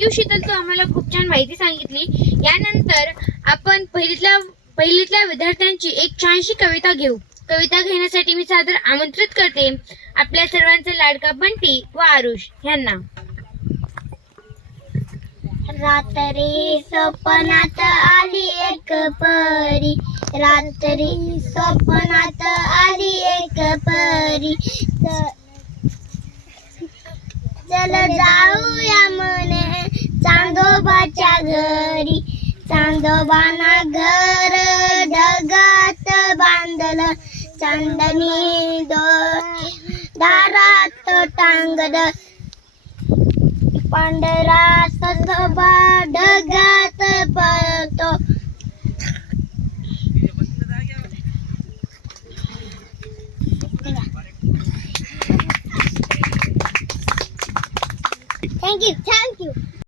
Thank you Sheetal, तू आम्हाला खूप छान माहिती सांगितली. यानंतर आपण पहिलीतल्या विद्यार्थ्यांची एक छानशी कविता घेऊ. कविता घेण्यासाठी मी सादर आमंत्रित करते आपल्या सर्वांचा लाडका बंटी व आरुष यांना. रात्री स्वप्नात आली एक परी, रात्री स्वप्नात आली एक परी, चल जाऊया म्हणे चांदोबाच्या घरी. चांदोबाना घर ढगात बांधलं, चांदणी दारात टांगलं, पांढरा ससोबा ढगात पळतो. थँक्यू.